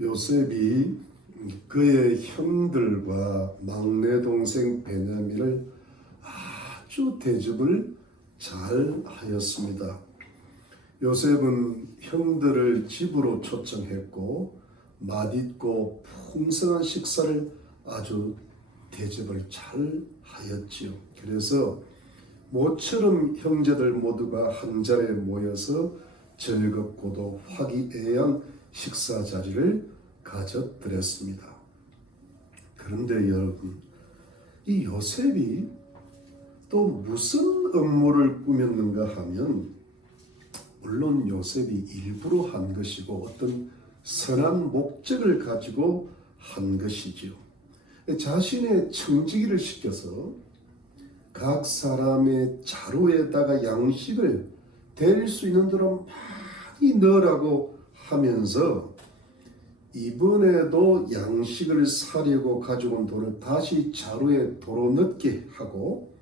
요셉이 그의 형들과 막내 동생 베냐민을 아주 대접을 잘 하였습니다. 요셉은 형들을 집으로 초청했고 맛있고 풍성한 식사를 아주 대접을 잘 하였지요. 그래서 모처럼 형제들 모두가 한 자리에 모여서 즐겁고도 화기애애한 식사 자리를 가져드렸습니다. 그런데 여러분, 이 요셉이 또 무슨 음모를 꾸몄는가 하면, 물론 요셉이 일부러 한 것이고 어떤 선한 목적을 가지고 한 것이지요. 자신의 청지기를 시켜서 각 사람의 자루에다가 양식을 댈 수 있는 대로 많이 넣으라고 하면서 이번에도 양식을 사려고 가지고 온 돈을 다시 자루에 도로 넣게 하고,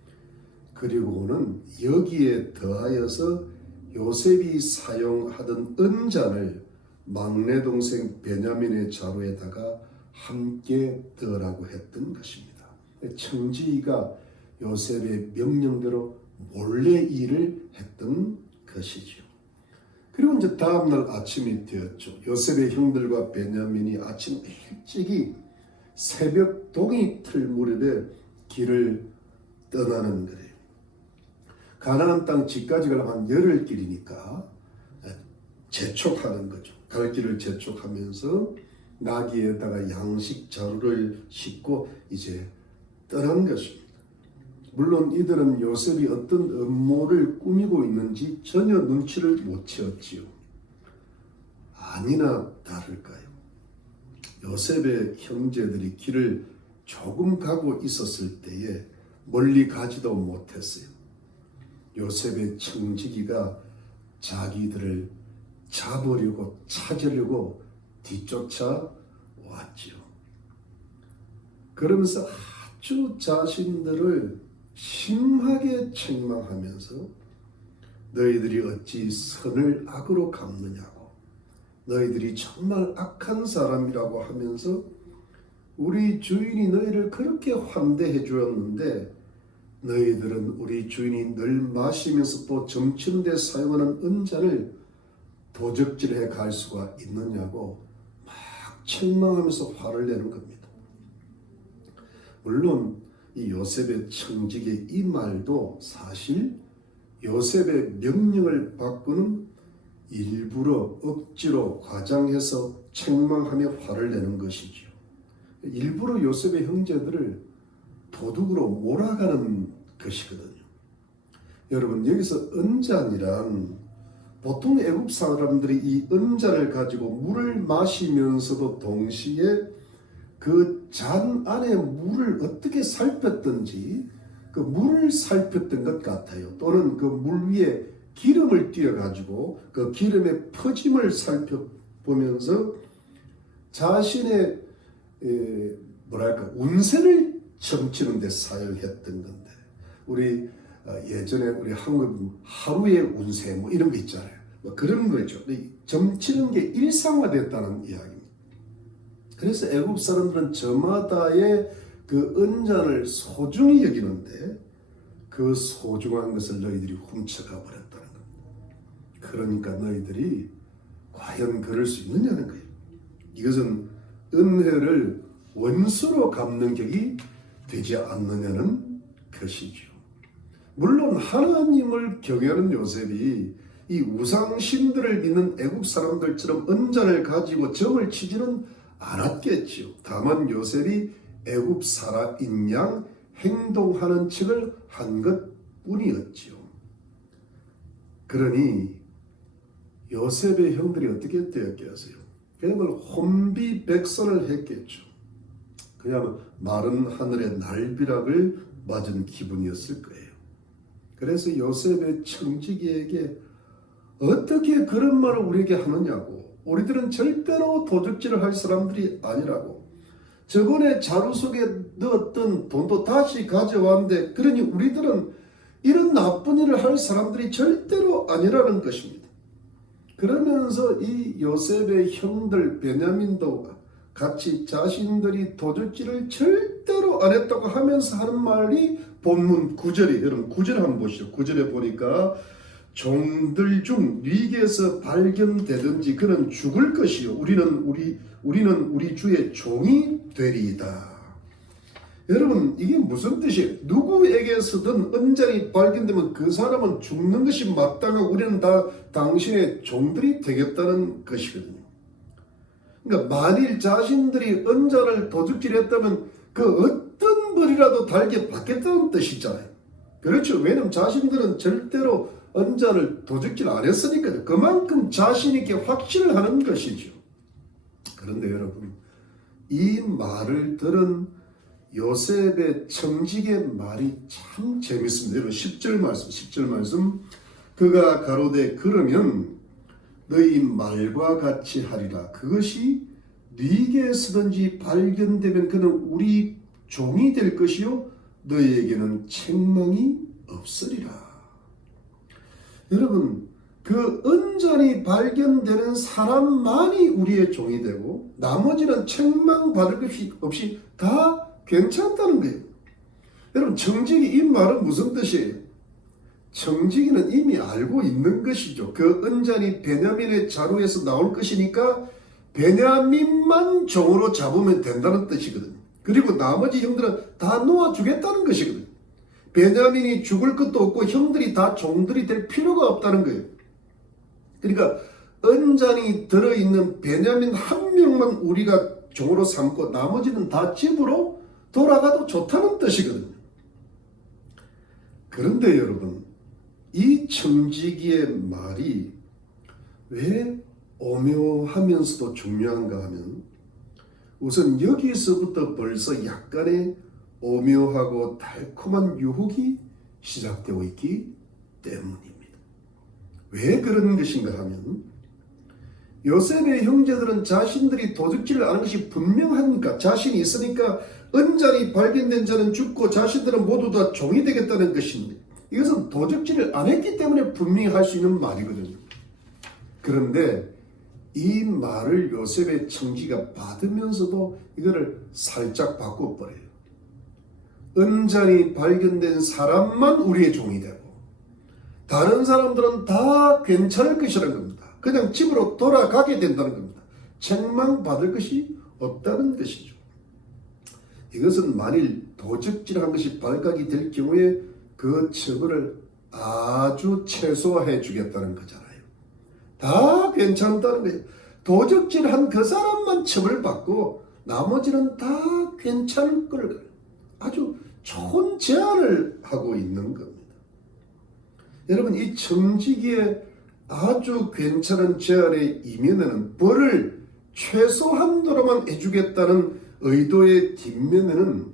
그리고는 여기에 더하여서 요셉이 사용하던 은잔을 막내 동생 베냐민의 자루에다가 함께 넣으라고 했던 것입니다. 청지기가 요셉의 명령대로 몰래 일을 했던 것이지요. 그리고 이제 다음날 아침이 되었죠. 요셉의 형들과 베냐민이 아침 일찍이 새벽 동이 틀 무렵에 길을 떠나는 거예요. 가나안 땅 집까지 가려면 한 열흘 길이니까 재촉하는 거죠. 갈 길을 재촉하면서 나귀에다가 양식 자루를 싣고 이제 떠난 것입니다. 물론 이들은 요셉이 어떤 음모를 꾸미고 있는지 전혀 눈치를 못 채었지요. 아니나 다를까요? 요셉의 형제들이 길을 조금 가고 있었을 때에 멀리 가지도 못했어요. 요셉의 청지기가 자기들을 잡으려고 찾으려고 뒤쫓아 왔지요. 그러면서 아주 자신들을 심하게 책망하면서 너희들이 어찌 선을 악으로 갚느냐고, 너희들이 정말 악한 사람이라고 하면서 우리 주인이 너희를 그렇게 환대해 주었는데 너희들은 우리 주인이 늘 마시면서 또 점치는 데 사용하는 은잔을 도적질해 갈 수가 있느냐고 막 책망하면서 화를 내는 겁니다. 물론 이 요셉의 청지기의 이 말도 사실 요셉의 명령을 받고는 일부러 억지로 과장해서 책망하며 화를 내는 것이지요. 일부러 요셉의 형제들을 도둑으로 몰아가는 것이거든요. 여러분, 여기서 은잔이란 보통 애굽 사람들이 이 은잔을 가지고 물을 마시면서도 동시에 그 잔 안에 물을 어떻게 살폈던지 그 물을 살폈던 것 같아요. 또는 그 물 위에 기름을 띄어가지고 그 기름의 퍼짐을 살펴보면서 자신의 운세를 점치는 데 사용했던 건데, 우리 예전에 우리 한국 하루의 운세 뭐 이런 거 있잖아요. 뭐 그런 거죠. 점치는 게 일상화됐다는 이야기입니다. 그래서 애굽 사람들은 저마다의 그 은잔을 소중히 여기는데 그 소중한 것을 너희들이 훔쳐가 버렸다는 겁니다. 그러니까 너희들이 과연 그럴 수 있느냐는 거예요. 이것은 은혜를 원수로 갚는 격이 되지 않느냐는 것이죠. 물론 하나님을 경외하는 요셉이 이 우상신들을 믿는 애굽 사람들처럼 은잔을 가지고 점을 치지는 않았겠지요. 다만 요셉이 애굽 사람인 양 행동하는 척을 한 것뿐이었지요. 그러니 요셉의 형들이 어떻게 되었겠어요? 그야말로 혼비백산을 했겠죠. 그야말로 마른 하늘의 날비락을 맞은 기분이었을 거예요. 그래서 요셉의 청지기에게 어떻게 그런 말을 우리에게 하느냐고, 우리들은 절대로 도적질을 할 사람들이 아니라고, 저번에 자루 속에 넣었던 돈도 다시 가져왔는데 그러니 우리들은 이런 나쁜 일을 할 사람들이 절대로 아니라는 것입니다. 그러면서 이 요셉의 형들 베냐민도 같이 자신들이 도둑질을 절대로 안 했다고 하면서 하는 말이 본문 9절이, 여러분 9절 한번 보시죠. 9절에 보니까 종들 중 위기에서 발견되든지 그는 죽을 것이요 우리는 우리 주의 종이 되리이다. 여러분 이게 무슨 뜻이에요? 누구에게서든 은잔이 발견되면 그 사람은 죽는 것이 마땅하고 우리는 다 당신의 종들이 되겠다는 것이거든요. 그러니까 만일 자신들이 은잔을 도둑질했다면 그 어떤 벌이라도 달게 받겠다는 뜻이잖아요. 그렇죠. 왜냐하면 자신들은 절대로 은잔을 도둑질 안 했으니까요. 그만큼 자신 있게 확신을 하는 것이죠. 그런데 여러분 이 말을 들은 요셉의 청지기의 말이 참 재밌습니다. 여러분 10절 말씀 그가 가로되 그러면 너희 말과 같이 하리라. 그것이 네게서든지 발견되면 그는 우리 종이 될 것이요 너희에게는 책망이 없으리라. 여러분 그 은잔이 발견되는 사람만이 우리의 종이 되고 나머지는 책망받을 것이 없이 다 괜찮다는 거예요. 여러분 청지기 이 말은 무슨 뜻이에요? 청지기는 이미 알고 있는 것이죠. 그 은잔이 베냐민의 자루에서 나올 것이니까 베냐민만 종으로 잡으면 된다는 뜻이거든요. 그리고 나머지 형들은 다 놓아주겠다는 것이거든요. 베냐민이 죽을 것도 없고 형들이 다 종들이 될 필요가 없다는 거예요. 그러니까 은잔이 들어있는 베냐민 한 명만 우리가 종으로 삼고 나머지는 다 집으로 돌아가도 좋다는 뜻이거든요. 그런데 여러분 이 청지기의 말이 왜 오묘하면서도 중요한가 하면 우선 여기서부터 벌써 약간의 오묘하고 달콤한 유혹이 시작되고 있기 때문입니다. 왜 그런 것인가 하면 요셉의 형제들은 자신들이 도둑질을 하는 것이 분명하니까 자신이 있으니까 은잔이 발견된 자는 죽고 자신들은 모두 다 종이 되겠다는 것입니다. 이것은 도둑질을 안 했기 때문에 분명히 할 수 있는 말이거든요. 그런데 이 말을 요셉의 청지가 받으면서도 이거를 살짝 바꿔버려요. 은잔이 발견된 사람만 우리의 종이 되고 다른 사람들은 다 괜찮을 것이라는 겁니다. 그냥 집으로 돌아가게 된다는 겁니다. 책망받을 것이 없다는 것이죠. 이것은 만일 도적질한 것이 발각이 될 경우에 그 처벌을 아주 최소화해 주겠다는 거잖아요. 다 괜찮다는 거예요. 도적질한 그 사람만 처벌받고 나머지는 다 괜찮을 걸 아주 좋은 제안을 하고 있는 겁니다. 여러분 이 청지기의 아주 괜찮은 제안의 이면에는 벌을 최소한도로만 해주겠다는 의도의 뒷면에는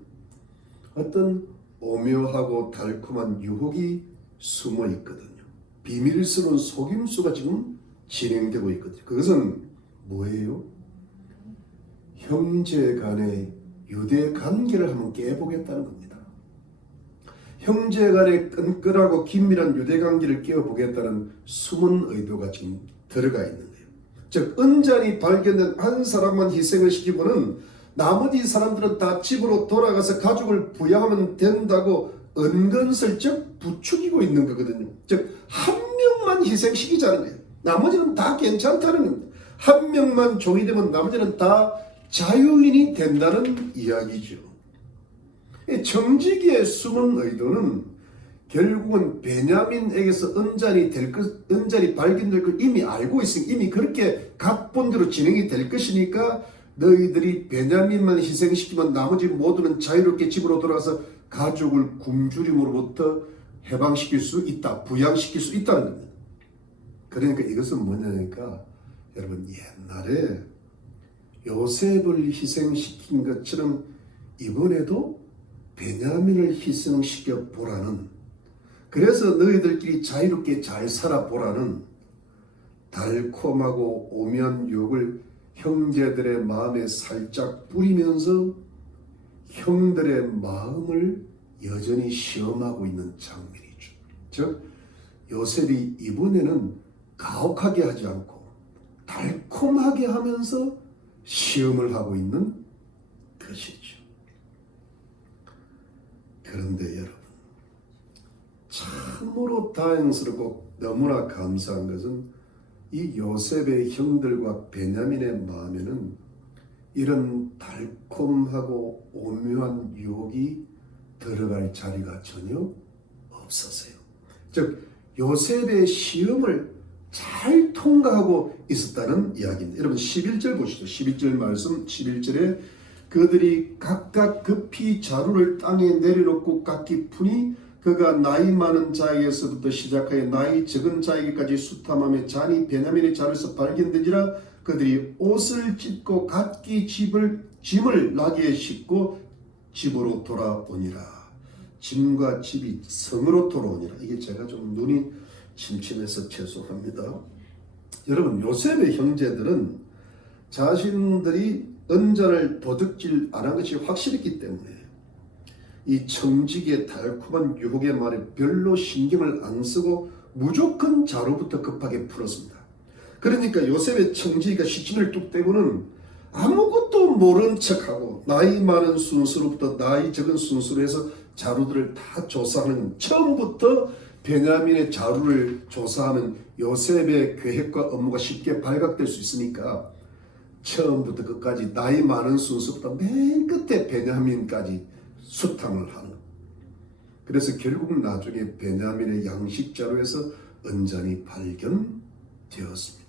어떤 오묘하고 달콤한 유혹이 숨어 있거든요. 비밀스러운 속임수가 지금 진행되고 있거든요. 그것은 뭐예요? 형제 간의 유대 관계를 한번 깨보겠다는 겁니다. 형제 간의 끈끈하고 긴밀한 유대 관계를 깨어보겠다는 숨은 의도가 지금 들어가 있는 거예요. 즉 은잔이 발견된 한 사람만 희생을 시키고는 나머지 사람들은 다 집으로 돌아가서 가족을 부양하면 된다고 은근슬쩍 부추기고 있는 거거든요. 즉 한 명만 희생시키자는 거예요. 나머지는 다 괜찮다는 겁니다. 한 명만 종이 되면 나머지는 다 자유인이 된다는 이야기죠. 청지기의 숨은 의도는 결국은 베냐민에게서 은잔이 발견될 걸 이미 알고 있으니 이미 그렇게 각본대로 진행이 될 것이니까 너희들이 베냐민만 희생시키면 나머지 모두는 자유롭게 집으로 돌아가서 가족을 굶주림으로부터 해방시킬 수 있다, 부양시킬 수 있다는 겁니다. 그러니까 이것은 뭐냐니까 여러분 옛날에 요셉을 희생시킨 것처럼 이번에도 베냐민을 희생시켜 보라는, 그래서 너희들끼리 자유롭게 잘 살아보라는 달콤하고 오묘한 유혹을 형제들의 마음에 살짝 뿌리면서 형들의 마음을 여전히 시험하고 있는 장면이죠. 즉 요셉이 이번에는 가혹하게 하지 않고 달콤하게 하면서 시험을 하고 있는 것이죠. 그런데 여러분, 참으로 다행스럽고 너무나 감사한 것은 이 요셉의 형들과 베냐민의 마음에는 이런 달콤하고 오묘한 유혹이 들어갈 자리가 전혀 없었어요. 즉 요셉의 시험을 잘 통과하고 있었다는 이야기입니다. 여러분 11절 보시죠. 11절 말씀 11절에 그들이 각각 급히 자루를 땅에 내려놓고 깎기 푸니 그가 나이 많은 자에게서부터 시작하여 나이 적은 자에게까지 수탐함에 잔이 베냐민의 자루에서 발견되니라. 그들이 옷을 찢고 각기 짐을 나귀에 싣고 집으로 돌아오니라. 짐과 집이 성으로 돌아오니라. 이게 제가 좀 눈이 침침해서 죄송합니다. 여러분 요셉의 형제들은 자신들이 은전을 도둑질 안 한 것이 확실했기 때문에 이 청지기의 달콤한 유혹의 말에 별로 신경을 안 쓰고 무조건 자루부터 급하게 풀었습니다. 그러니까 요셉의 청지기가 시침을 뚝 떼고는 아무것도 모른 척하고 나이 많은 순수로부터 나이 적은 순수로 해서 자루들을 다 조사하는, 처음부터 베냐민의 자루를 조사하는 요셉의 계획과 업무가 쉽게 발각될 수 있으니까 처음부터 끝까지 나이 많은 순수부터 맨 끝에 베냐민까지 수탐을 하는. 그래서 결국 나중에 베냐민의 양식 자루에서 은잔이 발견되었습니다.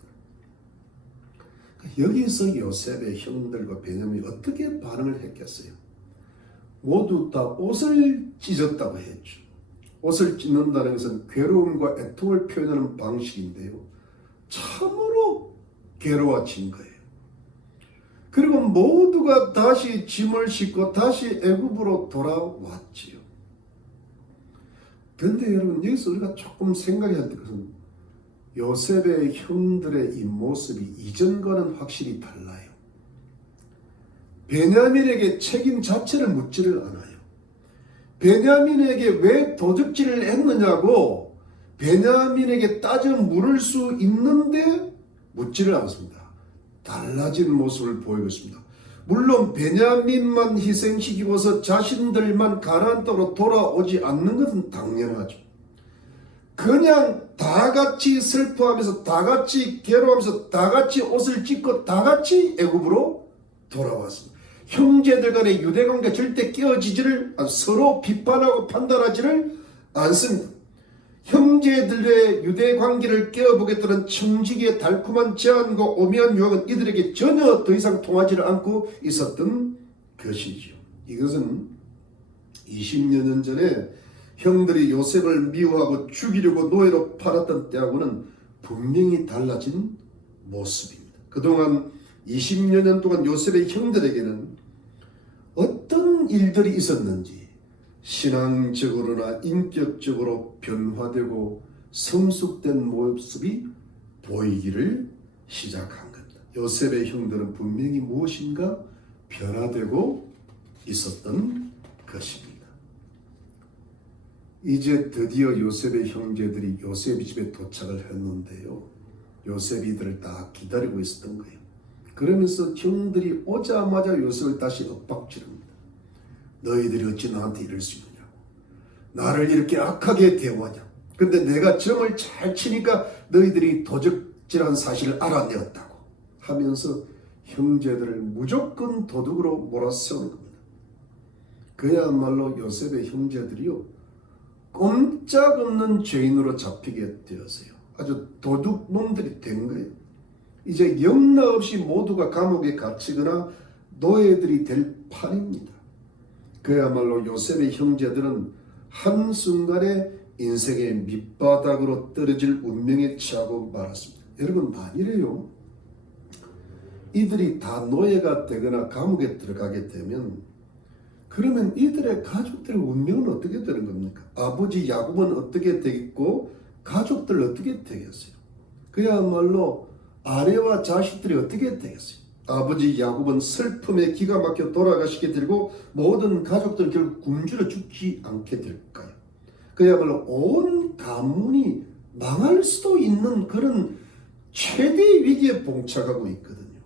여기서 요셉의 형들과 베냐민이 어떻게 반응을 했겠어요? 모두 다 옷을 찢었다고 했죠. 옷을 찢는다는 것은 괴로움과 애통을 표현하는 방식인데요. 참으로 괴로워진 거예요. 그리고 모두가 다시 짐을 싣고 다시 애굽으로 돌아왔지요. 그런데 여러분 여기서 우리가 조금 생각해야 할 것은 요셉의 형들의 이 모습이 이전과는 확실히 달라요. 베냐민에게 책임 자체를 묻지를 않아요. 베냐민에게 왜 도둑질을 했느냐고 베냐민에게 따져 물을 수 있는데 묻지를 않습니다. 달라진 모습을 보이고 있습니다. 물론 베냐민만 희생시키고서 자신들만 가나안 땅으로 돌아오지 않는 것은 당연하죠. 그냥 다 같이 슬퍼하면서 다 같이 괴로워하면서 다 같이 옷을 찢고 다 같이 애굽으로 돌아왔습니다. 형제들 간의 유대관계 절대 깨어지지를, 서로 비판하고 판단하지를 않습니다. 형제들의 유대관계를 깨어보겠다는 청지기의 달콤한 제안과 오묘한 유혹은 이들에게 전혀 더 이상 통하지를 않고 있었던 것이죠. 이것은 20여 년 전에 형들이 요셉을 미워하고 죽이려고 노예로 팔았던 때하고는 분명히 달라진 모습입니다. 그동안 20여 년 동안 요셉의 형들에게는 어떤 일들이 있었는지 신앙적으로나 인격적으로 변화되고 성숙된 모습이 보이기를 시작한 겁니다. 요셉의 형들은 분명히 무엇인가 변화되고 있었던 것입니다. 이제 드디어 요셉의 형제들이 요셉의 집에 도착을 했는데요. 요셉이 이들을 다 기다리고 있었던 거예요. 그러면서 형들이 오자마자 요셉을 다시 엇박지릅니다. 너희들이 어찌 나한테 이럴 수 있느냐고. 나를 이렇게 악하게 대우하냐. 근데 내가 점을 잘 치니까 너희들이 도적질한 사실을 알아내었다고 하면서 형제들을 무조건 도둑으로 몰아세우는 겁니다. 그야말로 요셉의 형제들이요, 꼼짝없는 죄인으로 잡히게 되었어요. 아주 도둑놈들이 된 거예요. 이제 영락 없이 모두가 감옥에 갇히거나 노예들이 될 판입니다. 그야말로 요셉의 형제들은 한순간에 인생의 밑바닥으로 떨어질 운명에 처하고 말았습니다. 여러분, 만일에요, 이들이 다 노예가 되거나 감옥에 들어가게 되면 그러면 이들의 가족들의 운명은 어떻게 되는 겁니까? 아버지 야곱은 어떻게 되겠고 가족들 어떻게 되겠어요? 그야말로 아내와 자식들이 어떻게 되겠어요? 아버지 야곱은 슬픔에 기가 막혀 돌아가시게 되고 모든 가족들은 결국 굶주려 죽지 않게 될까요? 그야말로 온 가문이 망할 수도 있는 그런 최대의 위기에 봉착하고 있거든요.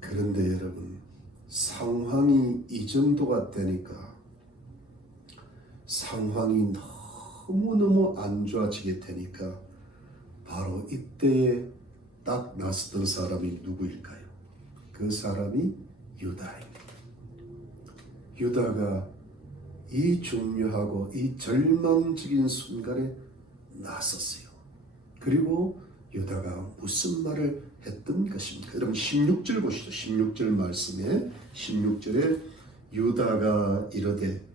그런데 여러분, 상황이 이 정도가 되니까 상황이 너무너무 안 좋아지게 되니까 바로 이때에 딱 나섰던 사람이 누구일까요? 그 사람이 유다입니다. 유다가 이 중요하고 이 절망적인 순간에 나섰어요. 그리고 유다가 무슨 말을 했던 것입니까? 여러분 16절 보시죠. 16절 말씀에 16절에 유다가 이르되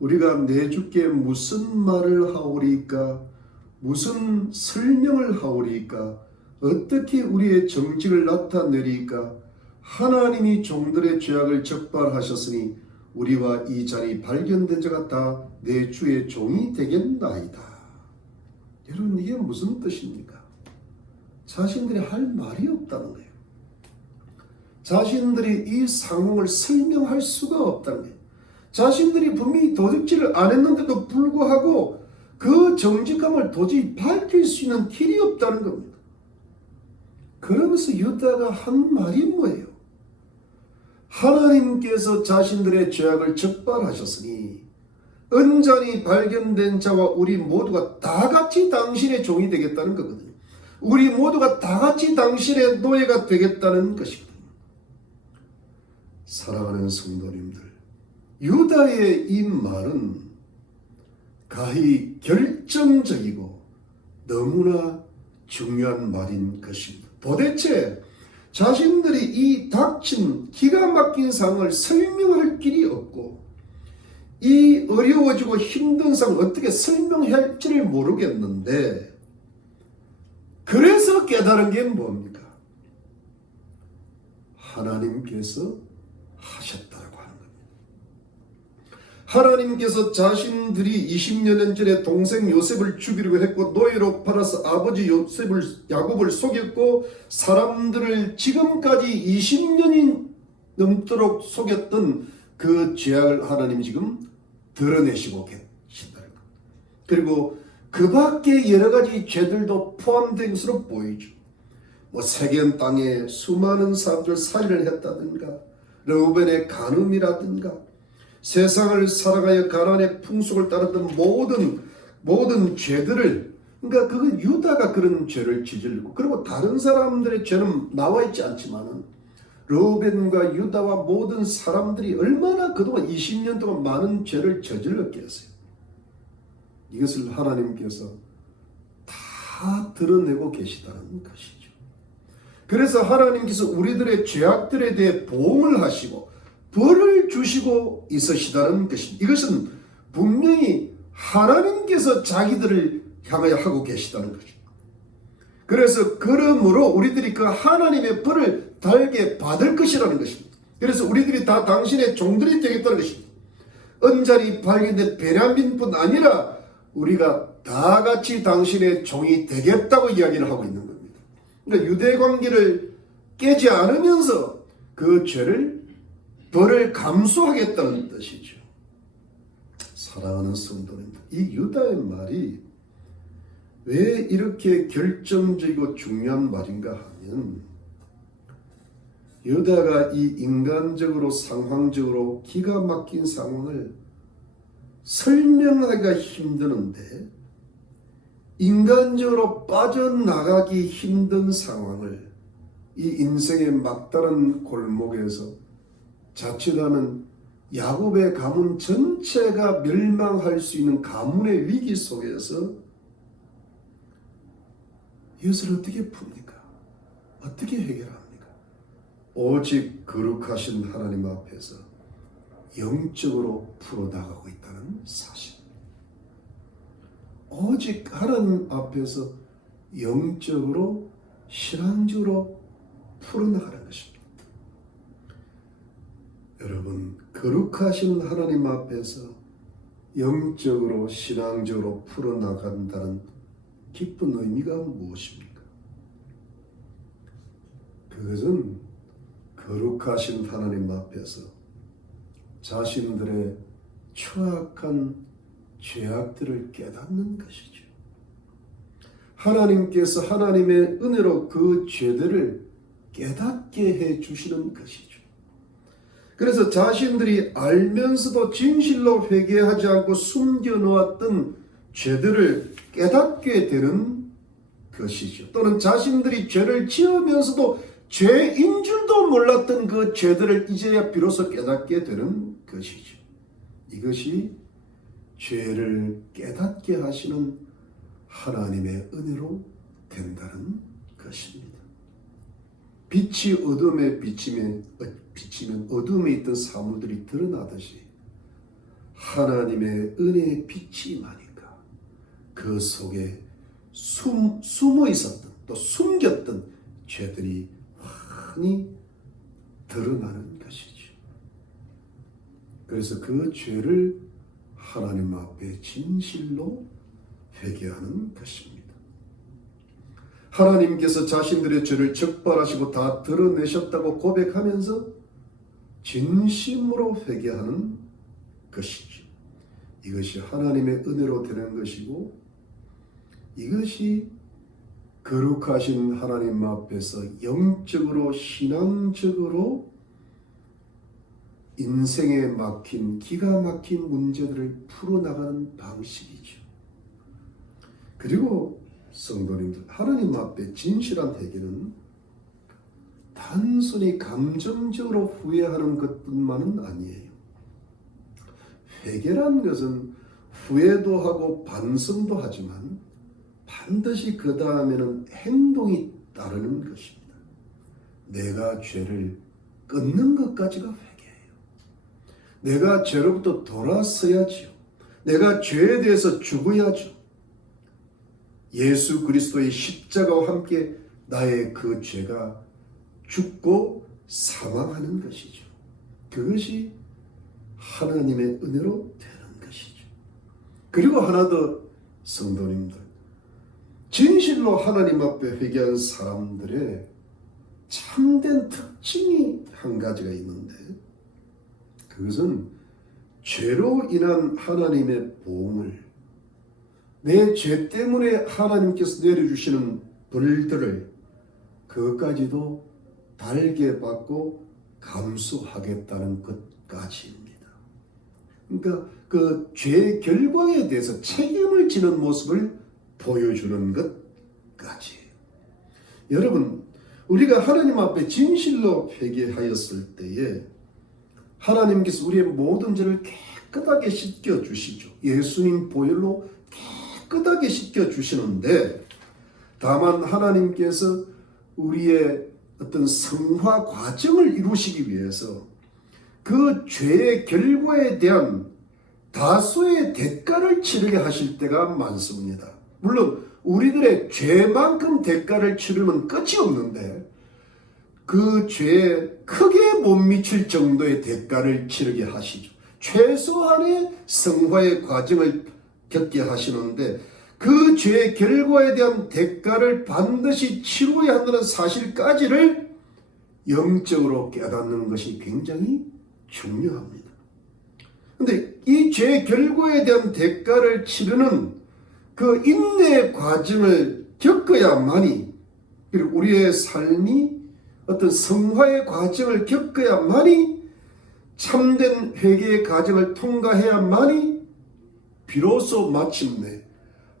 우리가 내 주께 무슨 말을 하오리까? 무슨 설명을 하오리까? 어떻게 우리의 정직을 나타내리까? 하나님이 종들의 죄악을 적발하셨으니 우리와 이 자리 발견된 자가 다 내 주의 종이 되겠나이다. 여러분 이게 무슨 뜻입니까? 자신들이 할 말이 없다는 거예요. 자신들이 이 상황을 설명할 수가 없다는 거예요. 자신들이 분명히 도둑질을 안 했는데도 불구하고 그 정직함을 도저히 밝힐 수 있는 길이 없다는 겁니다. 그러면서 유다가 한 말이 뭐예요? 하나님께서 자신들의 죄악을 적발하셨으니 은잔이 발견된 자와 우리 모두가 다 같이 당신의 종이 되겠다는 거거든요. 우리 모두가 다 같이 당신의 노예가 되겠다는 것이거든요. 사랑하는 성도님들, 유다의 이 말은 가히 결정적이고 너무나 중요한 말인 것입니다. 도대체 자신들이 이 닥친 기가 막힌 상황을 설명할 길이 없고 이 어려워지고 힘든 상황을 어떻게 설명할지를 모르겠는데 그래서 깨달은 게 뭡니까? 하나님께서 하셨다고 하는 겁니다. 하나님께서 자신들이 20년 전에 동생 요셉을 죽이려고 했고 노예로 팔아서 아버지 야곱을 속였고 사람들을 지금까지 20년이 넘도록 속였던 그 죄악을 하나님 지금 드러내시고 계신다는 겁니다. 그리고 그 밖에 여러 가지 죄들도 포함된 것으로 보이죠. 세겜 땅에 수많은 사람들 살인을 했다든가 르우벤의 간음이라든가 세상을 살아가여 가난의 풍속을 따랐던 모든 죄들을 그러니까 그 유다가 그런 죄를 저질렀고 그리고 다른 사람들의 죄는 나와 있지 않지만은 르우벤과 유다와 모든 사람들이 얼마나 그동안 20년 동안 많은 죄를 저질렀겠어요. 이것을 하나님께서 다 드러내고 계시다는 것이죠. 그래서 하나님께서 우리들의 죄악들에 대해 보응을 하시고 벌을 주시고 있으시다는 것입니다. 이것은 분명히 하나님께서 자기들을 향하여 하고 계시다는 것입니다. 그래서 그러므로 우리들이 그 하나님의 벌을 달게 받을 것이라는 것입니다. 그래서 우리들이 다 당신의 종들이 되겠다는 것입니다. 언자리 발견된 베냐민뿐 아니라 우리가 다 같이 당신의 종이 되겠다고 이야기를 하고 있는 겁니다. 그러니까 유대 관계를 깨지 않으면서 그 죄를 벌을 감수하겠다는 뜻이죠. 사랑하는 성도님들, 이 유다의 말이 왜 이렇게 결정적이고 중요한 말인가 하면 유다가 이 인간적으로 상황적으로 기가 막힌 상황을 설명하기가 힘드는데 인간적으로 빠져나가기 힘든 상황을 이 인생의 막다른 골목에서 자칫하면 야곱의 가문 전체가 멸망할 수 있는 가문의 위기 속에서 이것을 어떻게 풉니까? 어떻게 해결합니까? 오직 거룩하신 하나님 앞에서 영적으로 풀어나가고 있다는 사실. 오직 하나님 앞에서 영적으로 신앙적으로 풀어나가는 것입니다. 여러분, 거룩하신 하나님 앞에서 영적으로 신앙적으로 풀어나간다는 깊은 의미가 무엇입니까? 그것은 거룩하신 하나님 앞에서 자신들의 추악한 죄악들을 깨닫는 것이죠. 하나님께서 하나님의 은혜로 그 죄들을 깨닫게 해 주시는 것이죠. 그래서 자신들이 알면서도 진실로 회개하지 않고 숨겨놓았던 죄들을 깨닫게 되는 것이죠. 또는 자신들이 죄를 지으면서도 죄인 줄도 몰랐던 그 죄들을 이제야 비로소 깨닫게 되는 것이죠. 이것이 죄를 깨닫게 하시는 하나님의 은혜로 된다는 것입니다. 빛이 어둠에 비치면 어둠에 있던 사물들이 드러나듯이 하나님의 은혜의 빛이 임하니까 그 속에 숨어 있었던 또 숨겼던 죄들이 환히 드러나는 것이죠. 그래서 그 죄를 하나님 앞에 진실로 회개하는 것입니다. 하나님께서 자신들의 죄를 적발하시고 다 드러내셨다고 고백하면서 진심으로 회개하는 것이죠. 이것이 하나님의 은혜로 되는 것이고 이것이 거룩하신 하나님 앞에서 영적으로 신앙적으로 인생에 막힌 기가 막힌 문제들을 풀어나가는 방식이죠. 그리고 성도님들, 하나님 앞에 진실한 회개는 단순히 감정적으로 후회하는 것뿐만은 아니에요. 회개란 것은 후회도 하고 반성도 하지만 반드시 그 다음에는 행동이 따르는 것입니다. 내가 죄를 끊는 것까지가 회개예요. 내가 죄로부터 돌아서야지요. 내가 죄에 대해서 죽어야죠. 예수 그리스도의 십자가와 함께 나의 그 죄가 죽고 사망하는 것이죠. 그것이 하나님의 은혜로 되는 것이죠. 그리고 하나 더 성도님들, 진실로 하나님 앞에 회개한 사람들의 참된 특징이 한 가지가 있는데 그것은 죄로 인한 하나님의 보응을 내 죄 때문에 하나님께서 내려주시는 벌들을 그것까지도 달게 받고 감수하겠다는 것까지입니다. 그러니까 그 죄의 결과에 대해서 책임을 지는 모습을 보여주는 것까지예요. 여러분, 우리가 하나님 앞에 진실로 회개하였을 때에 하나님께서 우리의 모든 죄를 깨끗하게 씻겨주시죠. 예수님 보혈로 깨끗하게 씻겨주시는데 다만 하나님께서 우리의 어떤 성화 과정을 이루시기 위해서 그 죄의 결과에 대한 다소의 대가를 치르게 하실 때가 많습니다. 물론 우리들의 죄만큼 대가를 치르면 끝이 없는데 그 죄에 크게 못 미칠 정도의 대가를 치르게 하시죠. 최소한의 성화의 과정을 겪게 하시는데 그 죄의 결과에 대한 대가를 반드시 치러야 한다는 사실까지를 영적으로 깨닫는 것이 굉장히 중요합니다. 그런데 이 죄의 결과에 대한 대가를 치르는 그 인내의 과정을 겪어야만이, 그리고 우리의 삶이 어떤 성화의 과정을 겪어야만이, 참된 회개의 과정을 통과해야만이 비로소 마침내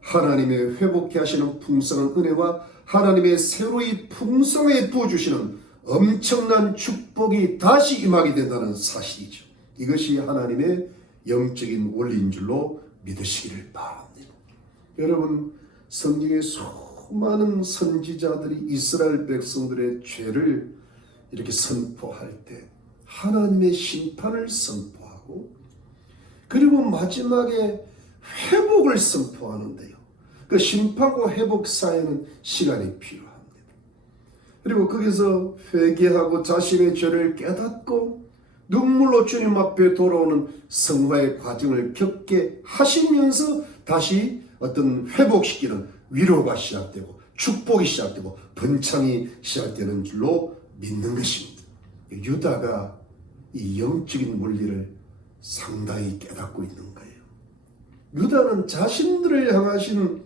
하나님의 회복케 하시는 풍성한 은혜와 하나님의 새로이 풍성하게 부어주시는 엄청난 축복이 다시 임하게 된다는 사실이죠. 이것이 하나님의 영적인 원리인 줄로 믿으시기를 바랍니다. 여러분, 성경의 수많은 선지자들이 이스라엘 백성들의 죄를 이렇게 선포할 때 하나님의 심판을 선포하고 그리고 마지막에 회복을 선포하는데요. 그 심판과 회복 사이에는 시간이 필요합니다. 그리고 거기서 회개하고 자신의 죄를 깨닫고 눈물로 주님 앞에 돌아오는 성화의 과정을 겪게 하시면서 다시 어떤 회복시키는 위로가 시작되고 축복이 시작되고 번창이 시작되는 줄로 믿는 것입니다. 유다가 이 영적인 원리를 상당히 깨닫고 있는 거예요. 유다는 자신들을 향하신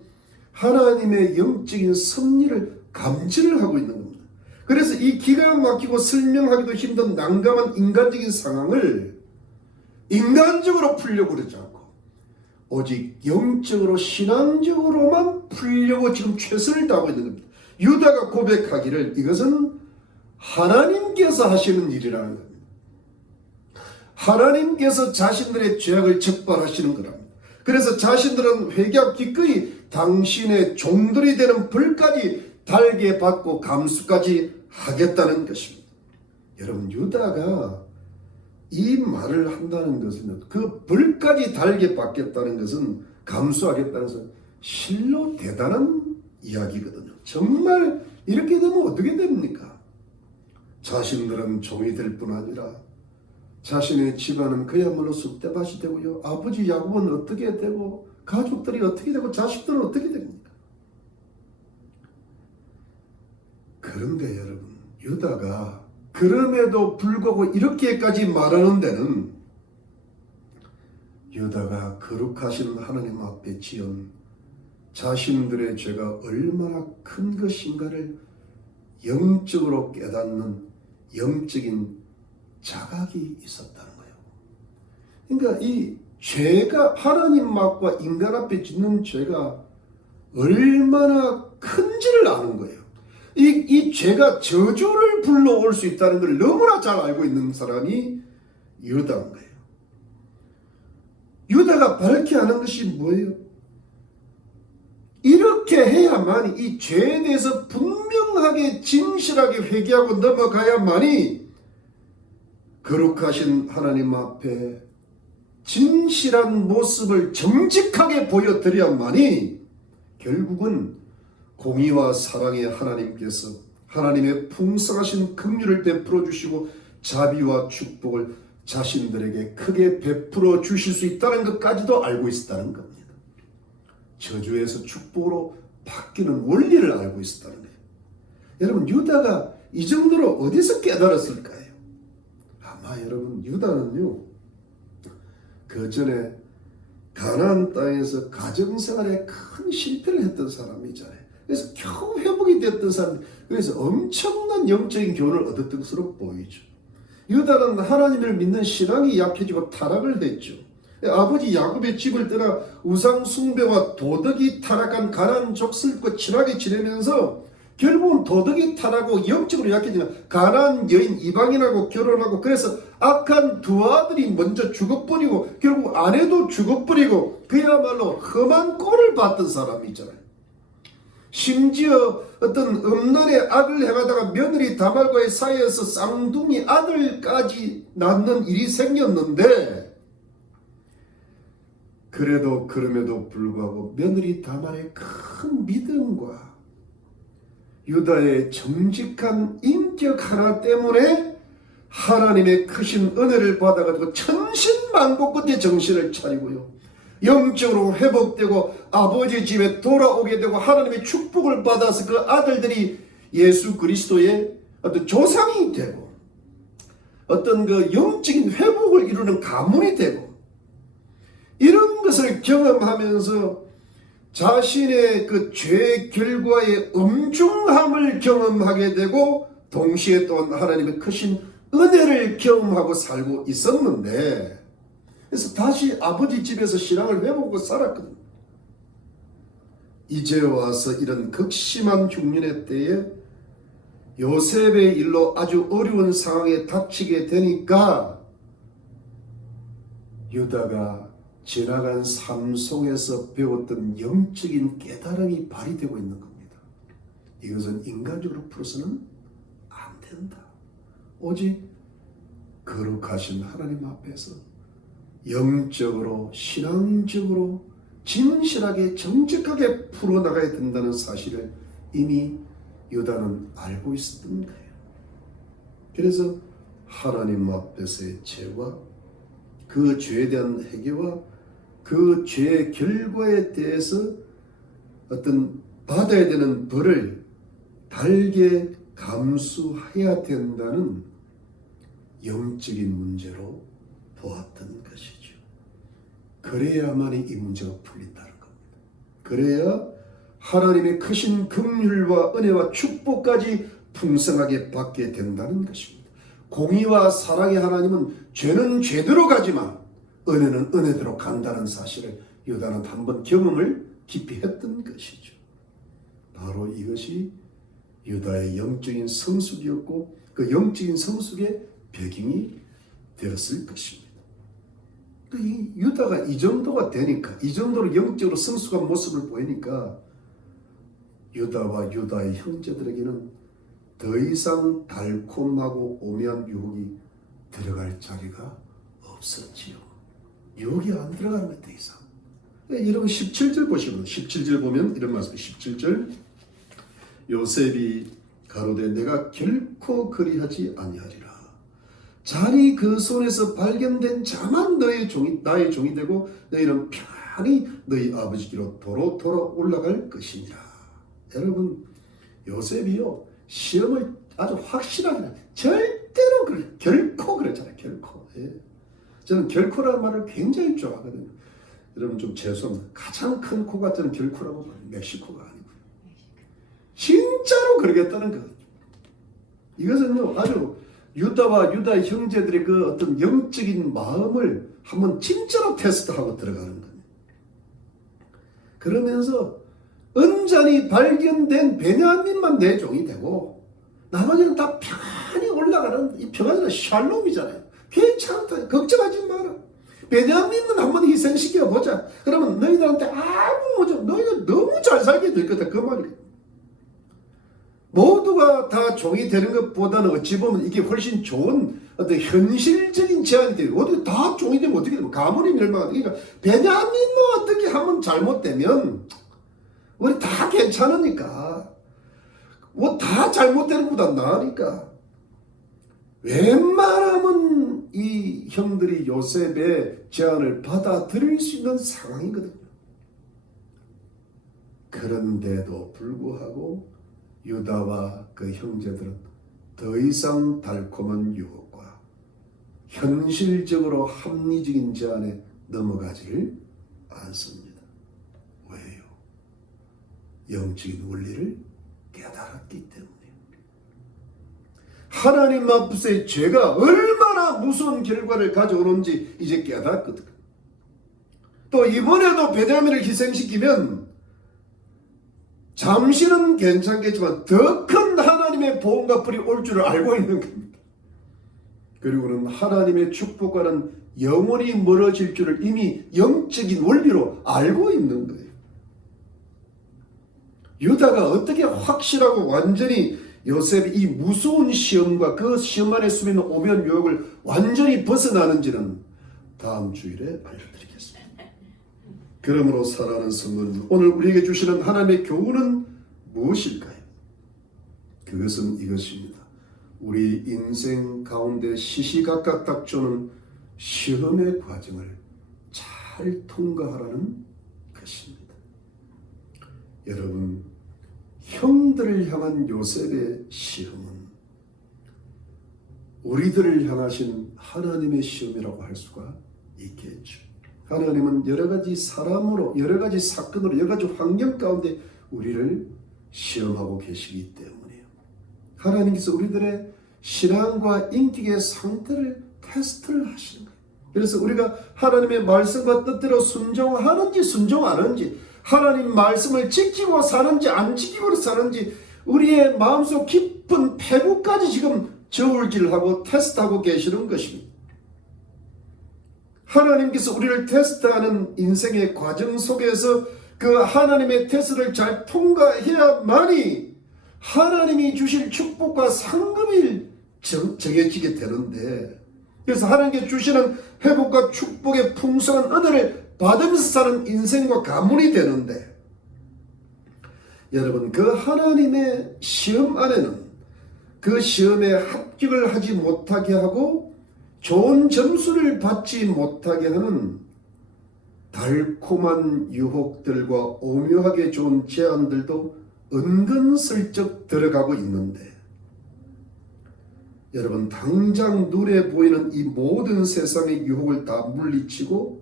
하나님의 영적인 섭리를 감지를 하고 있는 겁니다. 그래서 이 기가 막히고 설명하기도 힘든 난감한 인간적인 상황을 인간적으로 풀려고 그러지 않고 오직 영적으로 신앙적으로만 풀려고 지금 최선을 다하고 있는 겁니다. 유다가 고백하기를 이것은 하나님께서 하시는 일이라는 겁니다. 하나님께서 자신들의 죄악을 적발하시는 거랍니다. 그래서 자신들은 회개하고 기꺼이 당신의 종들이 되는 벌까지 달게 받고 감수까지 하겠다는 것입니다. 여러분, 유다가 이 말을 한다는 것은, 그 벌까지 달게 받겠다는 것은, 감수하겠다는 것은 실로 대단한 이야기거든요. 정말 이렇게 되면 어떻게 됩니까? 자신들은 종이 될 뿐 아니라 자신의 집안은 그야말로 쑥대밭이 되고요, 아버지 야곱은 어떻게 되고, 가족들이 어떻게 되고, 자식들은 어떻게 됩니까? 그런데 여러분, 유다가 그럼에도 불구하고 이렇게까지 말하는 데는 유다가 거룩하신 하나님 앞에 지은 자신들의 죄가 얼마나 큰 것인가를 영적으로 깨닫는 영적인 자각이 있었다는 거예요. 그러니까 이 죄가, 하나님 앞과 인간 앞에 짓는 죄가 얼마나 큰지를 아는 거예요. 이 죄가 저주를 불러올 수 있다는 걸 너무나 잘 알고 있는 사람이 유다인 거예요. 유다가 밝게 아는 것이 뭐예요? 이렇게 해야만, 이 죄에 대해서 분명하게 진실하게 회개하고 넘어가야만이 거룩하신 하나님 앞에 진실한 모습을 정직하게 보여드려야만이 결국은 공의와 사랑의 하나님께서 하나님의 풍성하신 긍휼을 베풀어 주시고 자비와 축복을 자신들에게 크게 베풀어 주실 수 있다는 것까지도 알고 있었다는 겁니다. 저주에서 축복으로 바뀌는 원리를 알고 있었다는 거예요. 여러분, 유다가 이 정도로 어디서 깨달았을까요? 아마 여러분, 유다는요, 그 전에 가나안 땅에서 가정생활에 큰 실패를 했던 사람이잖아요. 그래서 겨우 회복이 됐던 사람, 그래서 엄청난 영적인 교훈을 얻었던 것으로 보이죠. 유다는 하나님을 믿는 신앙이 약해지고 타락을 했죠. 아버지 야곱의 집을 떠나 우상 숭배와 도덕이 타락한 가나안 족속과 친하게 지내면서 결국은 도덕이 타락하고 영적으로 약해지는 가나안 여인 이방인하고 결혼하고, 그래서 악한 두 아들이 먼저 죽어버리고 결국 아내도 죽어버리고 그야말로 험한 꼴을 봤던 사람이잖아요. 심지어 어떤 음란의 악을 행하다가 며느리 다말과의 사이에서 쌍둥이 아들까지 낳는 일이 생겼는데, 그래도 그럼에도 불구하고 며느리 다말의 큰 믿음과 유다의 정직한 인격 하나 때문에 하나님의 크신 은혜를 받아가지고 천신만고 끝에 정신을 차리고요, 영적으로 회복되고 아버지 집에 돌아오게 되고 하나님의 축복을 받아서 그 아들들이 예수 그리스도의 어떤 조상이 되고 어떤 그 영적인 회복을 이루는 가문이 되고, 이런 것을 경험하면서 자신의 그 죄 결과의 엄중함을 경험하게 되고 동시에 또한 하나님의 크신 은혜를 경험하고 살고 있었는데, 그래서 다시 아버지 집에서 신앙을 회복하고 살았거든요. 이제 와서 이런 극심한 흉년의 때에 요셉의 일로 아주 어려운 상황에 닥치게 되니까 유다가 지나간 삶 속에서 배웠던 영적인 깨달음이 발휘되고 있는 겁니다. 이것은 인간적으로 풀어서는 안 된다. 오직 거룩하신 하나님 앞에서 영적으로 신앙적으로 진실하게 정직하게 풀어나가야 된다는 사실을 이미 유다는 알고 있었던 거예요. 그래서 하나님 앞에서의 죄와 그 죄에 대한 회개와 그 죄의 결과에 대해서 어떤 받아야 되는 벌을 달게 감수해야 된다는 영적인 문제로 보았던 것이죠. 그래야만이 이 문제가 풀린다는 겁니다. 그래야 하나님의 크신 긍휼과 은혜와 축복까지 풍성하게 받게 된다는 것입니다. 공의와 사랑의 하나님은 죄는 죄대로 가지만 은혜는 은혜대로 간다는 사실을 유다는 한번 경험을 깊이 했던 것이죠. 바로 이것이 유다의 영적인 성숙이었고 그 영적인 성숙의 배경이 되었을 것입니다. 이 유다가 이 정도가 되니까, 이 정도로 영적으로 성숙한 모습을 보이니까 유다와 유다의 형제들에게는 더 이상 달콤하고 오묘한 유혹이 들어갈 자리가 없었지요. 유혹이 안 들어가는 거예요, 더 이상. 여러분 17절 보시면, 17절 보면 이런 말씀, 17절 요셉이 가로되 내가 결코 그리하지 아니하리라. 자리 그 손에서 발견된 자만 나의 종이 되고 너희는 편히 너희 아버지께로 도로 올라갈 것이니라. 여러분 요셉이요 시험을 아주 확실하게 절대로 결코 그랬잖아요. 결코. 예. 저는 결코라는 말을 굉장히 좋아하거든요. 여러분 좀 죄송합니다. 가장 큰 코가 저는 결코라고 봐요. 멕시코가 아니고요. 진짜로 그러겠다는 거예요. 이것은요 아주 유다와 유다의 형제들의 그 어떤 영적인 마음을 한번 진짜로 테스트하고 들어가는 겁니다. 그러면서 은잔히 발견된 베냐민만 내 종이 되고 나머지는 다 편히 올라가는 이 평안은 샬롬이잖아요. 괜찮다. 걱정하지 마라. 베냐민은 한번 희생시켜보자. 그러면 너희들한테 아무 문제, 너희는 너무 잘 살게 될 거다. 그 말이에요. 모두가 다 종이 되는 것보다는 어찌 보면 이게 훨씬 좋은 어떤 현실적인 제안이 돼요. 어떻게 다 종이 되면 어떻게 되면 가문이 멸망하다. 그러니까 베냐민만 어떻게 하면 잘못되면 우리 다 괜찮으니까 뭐 다 잘못되는 것보다 나으니까 웬만하면 이 형들이 요셉의 제안을 받아들일 수 있는 상황이거든요. 그런데도 불구하고 유다와 그 형제들은 더 이상 달콤한 유혹과 현실적으로 합리적인 제안에 넘어가지를 않습니다. 왜요? 영적인 원리를 깨달았기 때문에. 하나님 앞에 죄가 얼마나 무서운 결과를 가져오는지 이제 깨닫거든. 또 이번에도 베냐민을 희생시키면 잠시는 괜찮겠지만 더 큰 하나님의 보험과 불이 올 줄을 알고 있는 겁니다. 그리고는 하나님의 축복과는 영원히 멀어질 줄을 이미 영적인 원리로 알고 있는 거예요. 유다가 어떻게 확실하고 완전히 요셉이 이 무서운 시험과 그 시험 안에 숨어있는 오묘한 유혹을 완전히 벗어나는지는 다음 주일에 알려드리겠습니다. 그러므로 사랑하는 성도님, 오늘 우리에게 주시는 하나님의 교훈은 무엇일까요? 그것은 이것입니다. 우리 인생 가운데 시시각각 닥쳐오는 시험의 과정을 잘 통과하라는 것입니다. 여러분, 형들을 향한 요셉의 시험은 우리들을 향하신 하나님의 시험이라고 할 수가 있겠죠. 하나님은 여러 가지 사람으로, 여러 가지 사건으로, 여러 가지 환경 가운데 우리를 시험하고 계시기 때문이에요. 하나님께서 우리들의 신앙과 인격의 상태를 테스트를 하시는 거예요. 그래서 우리가 하나님의 말씀과 뜻대로 순종하는지 순종 안 하는지, 하나님 말씀을 지키고 사는지 안 지키고 사는지, 우리의 마음속 깊은 패부까지 지금 저울질하고 테스트하고 계시는 것입니다. 하나님께서 우리를 테스트하는 인생의 과정 속에서 그 하나님의 테스트를 잘 통과해야만이 하나님이 주실 축복과 상급이 정해지게 되는데, 그래서 하나님께 주시는 회복과 축복의 풍성한 은혜를 받으면서 사는 인생과 가문이 되는데, 여러분, 그 하나님의 시험 안에는 그 시험에 합격을 하지 못하게 하고 좋은 점수를 받지 못하게 하는 달콤한 유혹들과 오묘하게 좋은 제안들도 은근슬쩍 들어가고 있는데, 여러분, 당장 눈에 보이는 이 모든 세상의 유혹을 다 물리치고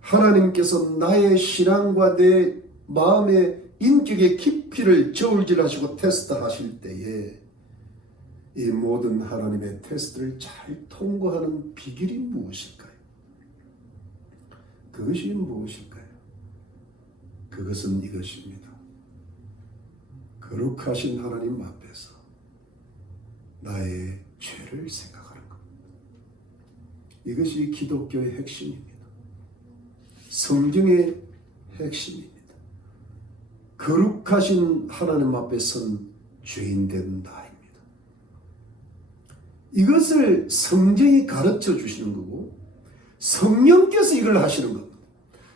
하나님께서 나의 신앙과 내 마음의 인격의 깊이를 저울질하시고 테스트하실 때에 이 모든 하나님의 테스트를 잘 통과하는 비결이 무엇일까요? 그것이 무엇일까요? 그것은 이것입니다. 거룩하신 하나님 앞에서 나의 죄를 생각하는 것. 이것이 기독교의 핵심입니다. 성경의 핵심입니다. 거룩하신 하나님 앞에 선 죄인 된 나입니다. 이것을 성경이 가르쳐 주시는 거고 성령께서 이걸 하시는 겁니다.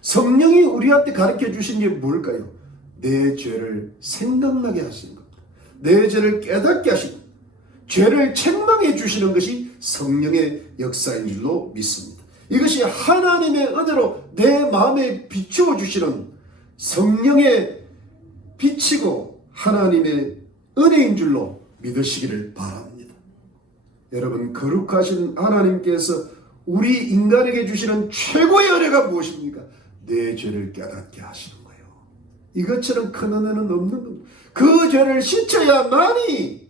성령이 우리한테 가르쳐 주신 게 뭘까요? 내 죄를 생각나게 하시는 겁니다. 내 죄를 깨닫게 하시는 겁니다. 죄를 책망해 주시는 것이 성령의 역사인 줄로 믿습니다. 이것이 하나님의 은혜로 내 마음에 비추어 주시는 성령의 빛이고 하나님의 은혜인 줄로 믿으시기를 바랍니다. 여러분, 거룩하신 하나님께서 우리 인간에게 주시는 최고의 은혜가 무엇입니까? 내 죄를 깨닫게 하시는 거예요. 이것처럼 큰 은혜는 없는 겁니다. 그 죄를 씻어야만이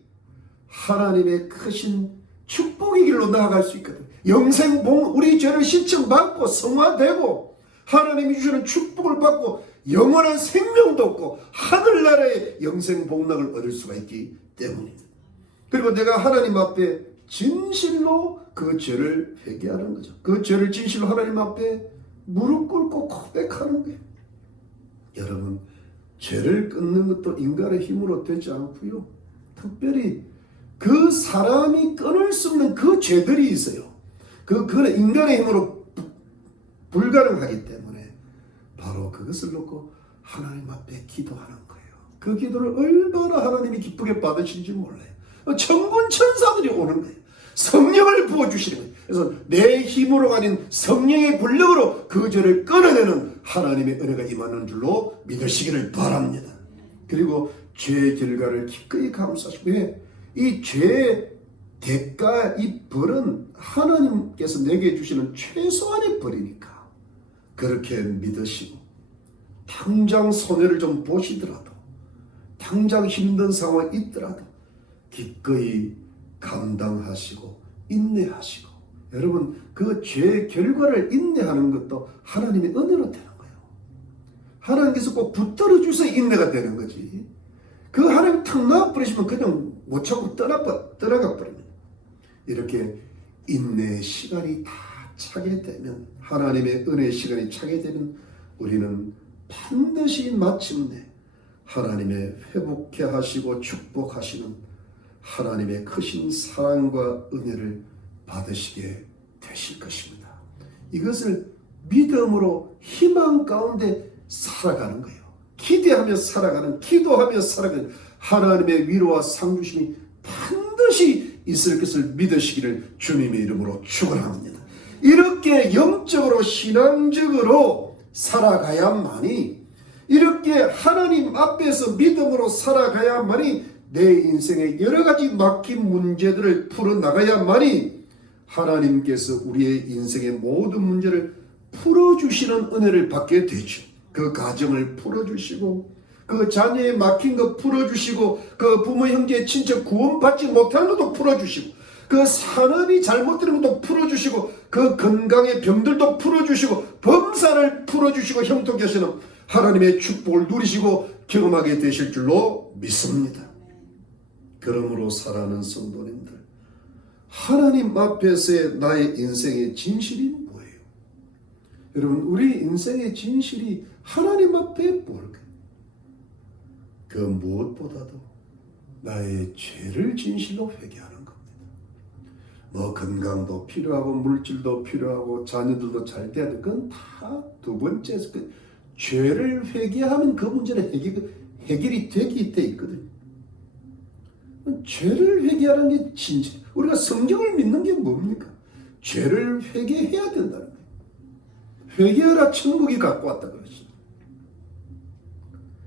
하나님의 크신 축복의 길로 나아갈 수 있거든요. 영생봉, 우리 죄를 씻음받고 성화되고 하나님이 주시는 축복을 받고 영원한 생명도 얻고 하늘나라의 영생복락을 얻을 수가 있기 때문입니다. 그리고 내가 하나님 앞에 진실로 그 죄를 회개하는 거죠. 그 죄를 진실로 하나님 앞에 무릎 꿇고 고백하는 거예요. 여러분, 죄를 끊는 것도 인간의 힘으로 되지 않고요. 특별히 그 사람이 끊을 수 없는 그 죄들이 있어요. 그거는 인간의 힘으로 불가능하기 때문에 바로 그것을 놓고 하나님 앞에 기도하는 거예요. 그 기도를 얼마나 하나님이 기쁘게 받으신지 몰라요. 천군 천사들이 오는 거예요. 성령을 부어주시는 거예요. 그래서 내 힘으로 아닌 성령의 권력으로 그 죄를 끊어내는 하나님의 은혜가 임하는 줄로 믿으시기를 바랍니다. 그리고 죄의 결과를 기꺼이 감수하시고, 이 죄의 대가, 이 벌은 하나님께서 내게 주시는 최소한의 벌이니까 그렇게 믿으시고, 당장 손해를 좀 보시더라도, 당장 힘든 상황이 있더라도 기꺼이 감당하시고 인내하시고, 여러분, 그 죄의 결과를 인내하는 것도 하나님의 은혜로 되는 거예요. 하나님께서 꼭 붙들어 주셔야 인내가 되는 거지. 그 하나님 탁 놔버리시면 그냥 못 참고 떠나가 버립니다. 이렇게 인내의 시간이 다 차게 되면, 하나님의 은혜의 시간이 차게 되면 우리는 반드시 마침내 하나님의 회복케 하시고 축복하시는 하나님의 크신 사랑과 은혜를 받으시게 되실 것입니다. 이것을 믿음으로 희망 가운데 살아가는 거예요. 기대하며 살아가는, 기도하며 살아가는 하나님의 위로와 상주심이 반드시 있을 것을 믿으시기를 주님의 이름으로 축원합니다. 이렇게 영적으로 신앙적으로 살아가야만이, 이렇게 하나님 앞에서 믿음으로 살아가야만이 내 인생의 여러 가지 막힌 문제들을 풀어나가야만이 하나님께서 우리의 인생의 모든 문제를 풀어주시는 은혜를 받게 되죠. 그 가정을 풀어주시고, 그 자녀의 막힌 거 풀어주시고, 그 부모 형제 친척 구원받지 못하는 것도 풀어주시고, 그 산업이 잘못되는 것도 풀어주시고, 그 건강의 병들도 풀어주시고, 범사를 풀어주시고 형통케 하시는 하나님의 축복을 누리시고 경험하게 되실 줄로 믿습니다. 그러므로 사랑하는 성도님들, 하나님 앞에서의 나의 인생의 진실이 뭐예요? 여러분, 우리 인생의 진실이 하나님 앞에 뭘까요? 그 무엇보다도 나의 죄를 진실로 회개하는 겁니다. 뭐 건강도 필요하고 물질도 필요하고 자녀들도 잘 돼야 돼. 그건 다 두 번째, 그 죄를 회개하면 그 문제는 해결이 되기 때 있거든요. 죄를 회개하는 게 진실. 우리가 성경을 믿는 게 뭡니까? 죄를 회개해야 된다는 거예요. 회개하라 천국이 갖고 왔다 그러지.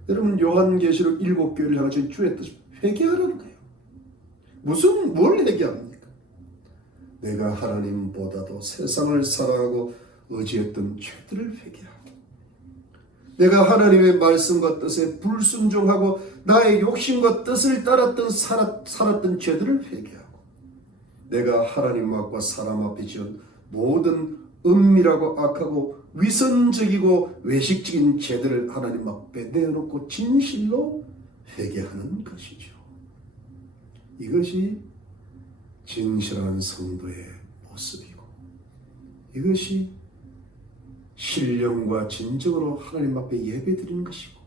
여러분, 요한계시록 7교회를 향하신 주의 뜻은 회개하라는 거예요. 뭘 회개합니까? 내가 하나님보다도 세상을 사랑하고 의지했던 죄들을 회개하고, 내가 하나님의 말씀과 뜻에 불순종하고 나의 욕심과 뜻을 따랐던 살았던 죄들을 회개하고 내가 하나님 앞과 사람 앞에 지은 모든 은밀하고 악하고 위선적이고 외식적인 죄들을 하나님 앞에 내어놓고 진실로 회개하는 것이죠. 이것이 진실한 성도의 모습이고 이것이 신령과 진정으로 하나님 앞에 예배드리는 것이고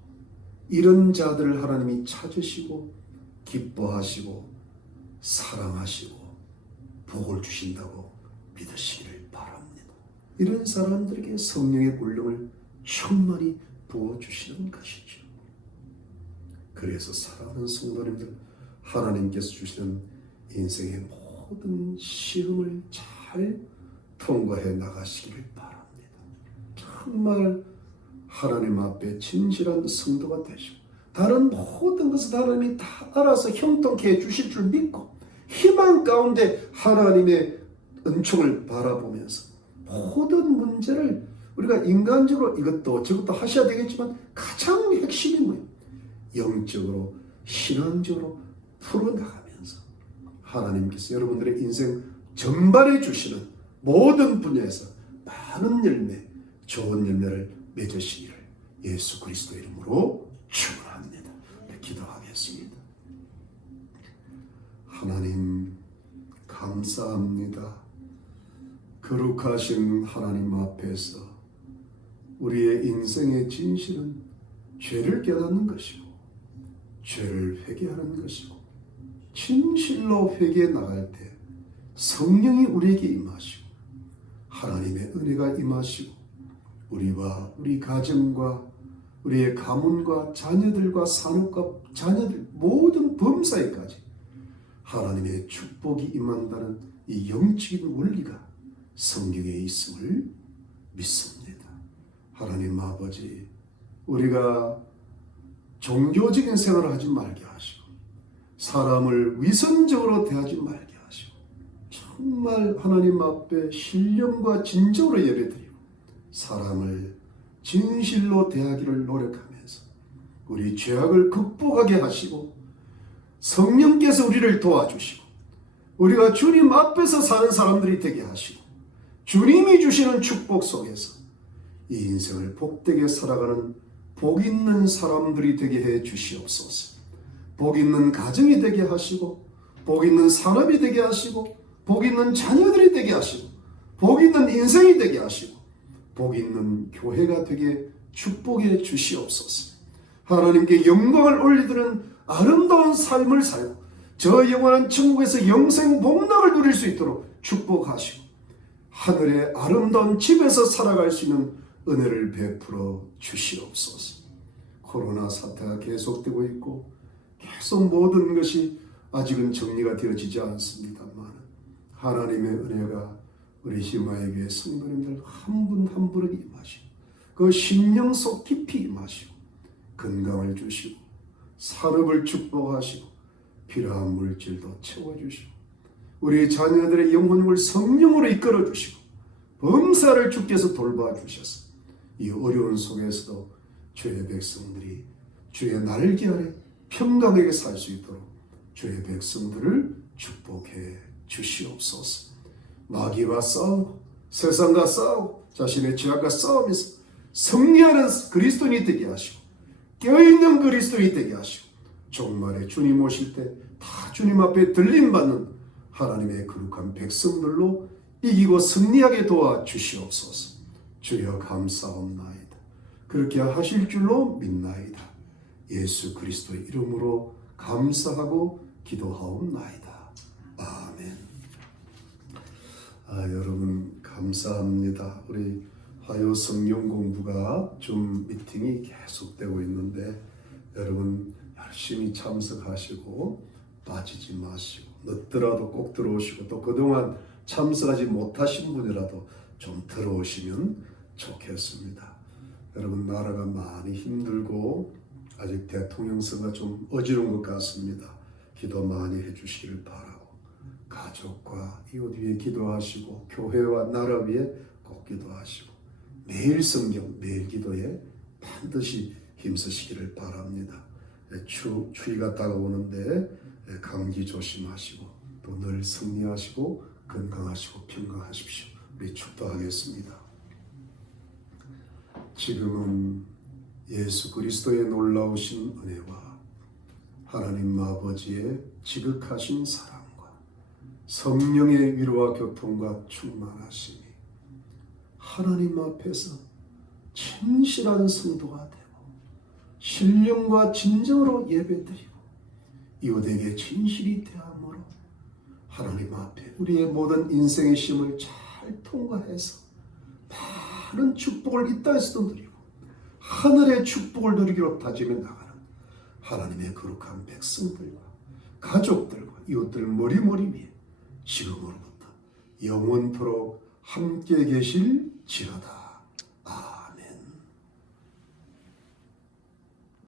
이런 자들을 하나님이 찾으시고 기뻐하시고 사랑하시고 복을 주신다고 믿으시기를 바랍니다. 이런 사람들에게 성령의 권능을 충만히 부어주시는 것이죠. 그래서 사랑하는 성도님들, 하나님께서 주시는 인생의 모든 시험을 잘 통과해 나가시기를 바랍니다. 정말 하나님 앞에 진실한 성도가 되시고 다른 모든 것을 하나님이 다 알아서 형통케 해주실 줄 믿고 희망 가운데 하나님의 은총을 바라보면서 모든 문제를 우리가 인간적으로 이것도 저것도 하셔야 되겠지만 가장 핵심이 뭐예요? 영적으로 신앙적으로 풀어나가면서 하나님께서 여러분들의 인생 전반에 주시는 모든 분야에서 많은 열매, 좋은 열매를 맺으시기를 예수 그리스도 이름으로 축원합니다. 기도하겠습니다. 하나님 감사합니다. 거룩하신 하나님 앞에서 우리의 인생의 진실은 죄를 깨닫는 것이고 죄를 회개하는 것이고 진실로 회개해 나갈 때 성령이 우리에게 임하시고 하나님의 은혜가 임하시고 우리와 우리 가정과 우리의 가문과 자녀들과 산업과 자녀들 모든 범사에까지 하나님의 축복이 임한다는 이 영적인 원리가 성경에 있음을 믿습니다. 하나님 아버지, 우리가 종교적인 생활을 하지 말게 하시고 사람을 위선적으로 대하지 말게 하시고 정말 하나님 앞에 신령과 진정으로 예배드리고 사람을 진실로 대하기를 노력하면서 우리 죄악을 극복하게 하시고 성령께서 우리를 도와주시고 우리가 주님 앞에서 사는 사람들이 되게 하시고 주님이 주시는 축복 속에서 이 인생을 복되게 살아가는 복 있는 사람들이 되게 해 주시옵소서. 복 있는 가정이 되게 하시고 복 있는 산업이 되게 하시고 복 있는 자녀들이 되게 하시고 복 있는 인생이 되게 하시고 복 있는 교회가 되게 축복해 주시옵소서. 하나님께 영광을 올리드는 아름다운 삶을 살고 저 영원한 천국에서 영생 복락을 누릴 수 있도록 축복하시고 하늘의 아름다운 집에서 살아갈 수 있는 은혜를 베풀어 주시옵소서. 코로나 사태가 계속되고 있고 계속 모든 것이 아직은 정리가 되어지지 않습니다만 하나님의 은혜가 우리 시마의 교회 성도님들 한 분 한 분에게 임하시고 그 심령 속 깊이 임하시고 건강을 주시고 산업을 축복하시고 필요한 물질도 채워주시고 우리 자녀들의 영혼을 성령으로 이끌어 주시고 범사를 주께서 돌봐주셔서 이 어려운 속에서도 주의 백성들이 주의 날개 아래 평강하게 살 수 있도록 주의 백성들을 축복해 주시옵소서. 마귀와 싸우고 세상과 싸우고 자신의 죄악과 싸우면서 승리하는 그리스도인이 되게 하시고 깨어있는 그리스도인이 되게 하시고 종말에 주님 오실 때 다 주님 앞에 들림받는 하나님의 거룩한 백성들로 이기고 승리하게 도와주시옵소서. 주여 감사옵나이다. 그렇게 하실 줄로 믿나이다. 예수 그리스도의 이름으로 감사하고 기도하옵나이다. 아멘. 여러분 감사합니다. 우리 화요 성경 공부가 좀 미팅이 계속되고 있는데 여러분 열심히 참석하시고 빠지지 마시고 늦더라도 꼭 들어오시고 또 그동안 참석하지 못하신 분이라도 좀 들어오시면 좋겠습니다. 여러분 나라가 많이 힘들고 아직 대통령 선거가 좀 어지러운 것 같습니다. 기도 많이 해주시기를 바라고 가족과 이웃 위에 기도하시고 교회와 나라 위에 꼭 기도하시고 매일 성경 매일 기도에 반드시 힘쓰시기를 바랍니다. 추위가 다가오는데 감기 조심하시고 또 늘 승리하시고 건강하시고 평강하십시오. 우리 축도하겠습니다. 지금은 예수 그리스도의 놀라우신 은혜와 하나님 아버지의 지극하신 사랑과 성령의 위로와 교통과 충만하심이 하나님 앞에서 진실한 성도가 되고 신령과 진정으로 예배드리고 이웃에게 진실이 대함으로 하나님 앞에 우리의 모든 인생의 시험을 잘 통과해서 많은 축복을 이 땅에서도 누리고 하늘의 축복을 누리기로 다짐해 나가는 하나님의 거룩한 백성들과 가족들과 이웃들 머리머리 위에 지금으로부터 영원토록 함께 계실지어다.